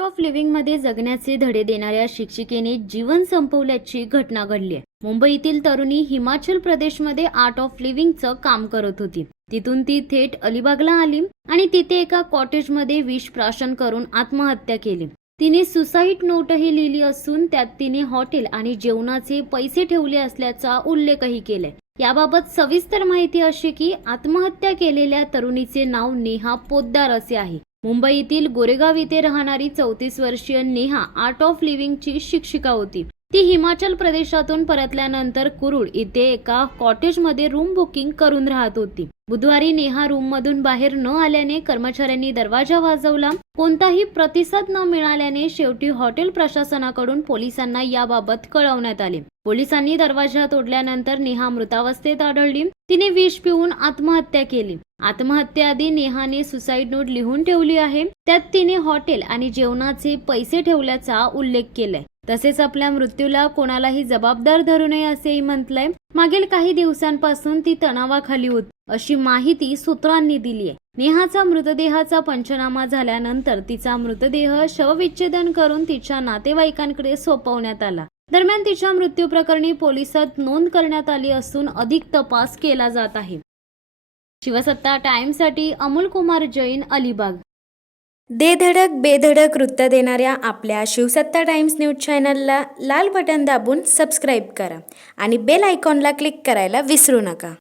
Of living मध्ये जगण्याचे धडे देणाऱ्या शिक्षिकेने जीवन संपवल्याची घटना घडली आहे। मुंबईतील तरुणी हिमाचल प्रदेशमध्ये आर्ट ऑफ लिव्हिंगचं काम करत होती। तिथून ती थेट अलिबागला आली आणि तिथे एका कॉटेजमध्ये विष प्राशन करून आत्महत्या केली। तिने सुसाईड नोटही लिहिली असून त्यात तिने हॉटेल आणि जेवणाचे पैसे ठेवले असल्याचा उल्लेखही केलाय। याबाबत सविस्तर माहिती अशी की आत्महत्या केलेल्या तरुणीचे नाव नेहा पोद्दार असे आहे। मुंबईतील गोरेगाव येथे राहणारी 34 वर्षीय नेहा आर्ट ऑफ लिव्हिंगची शिक्षिका होती। ती हिमाचल प्रदेशातून परतल्यानंतर कुरुड इथे एका कॉटेजमध्ये रूम बुकिंग करून राहत होती। बुधवारी नेहा रूममधून बाहेर न आल्याने कर्मचाऱ्यांनी दरवाजा वाजवला। कोणताही प्रतिसाद न मिळाल्याने शेवटी हॉटेल प्रशासनाकडून पोलिसांना याबाबत कळवण्यात आले। पोलिसांनी दरवाजा तोडल्यानंतर नेहा मृतावस्थेत आढळली। तिने विष पिऊन आत्महत्या केली। आत्महत्येआधी नेहाने सुसाईड नोट लिहून ठेवली आहे। त्यात तिने हॉटेल आणि जेवणाचे पैसे ठेवल्याचा उल्लेख केलाय। तसेच आपल्या मृत्यूला कोणालाही जबाबदार धरू नये असेही म्हटलंय। मागील काही दिवसांपासून ती तणावाखाली होती अशी माहिती सूत्रांनी दिली आहे। नेहाचा मृतदेहाचा पंचनामा झाल्यानंतर तिचा मृतदेह शवविच्छेदन करून तिच्या नातेवाईकांकडे सोपवण्यात आला। दरम्यान तिच्या मृत्यू प्रकरणी पोलिसात नोंद करण्यात आली असून अधिक तपास केला जात आहे। शिवसत्ता टाइम्ससाठी अमोल कुमार जैन, अलिबाग। दे धडक बेधडक वृत्त देणाऱ्या आपल्या शिवसत्ता टाइम्स न्यूज चॅनलला लाल बटन दाबून सबस्क्राईब करा आणि बेल आयकॉनला क्लिक करायला विसरू नका।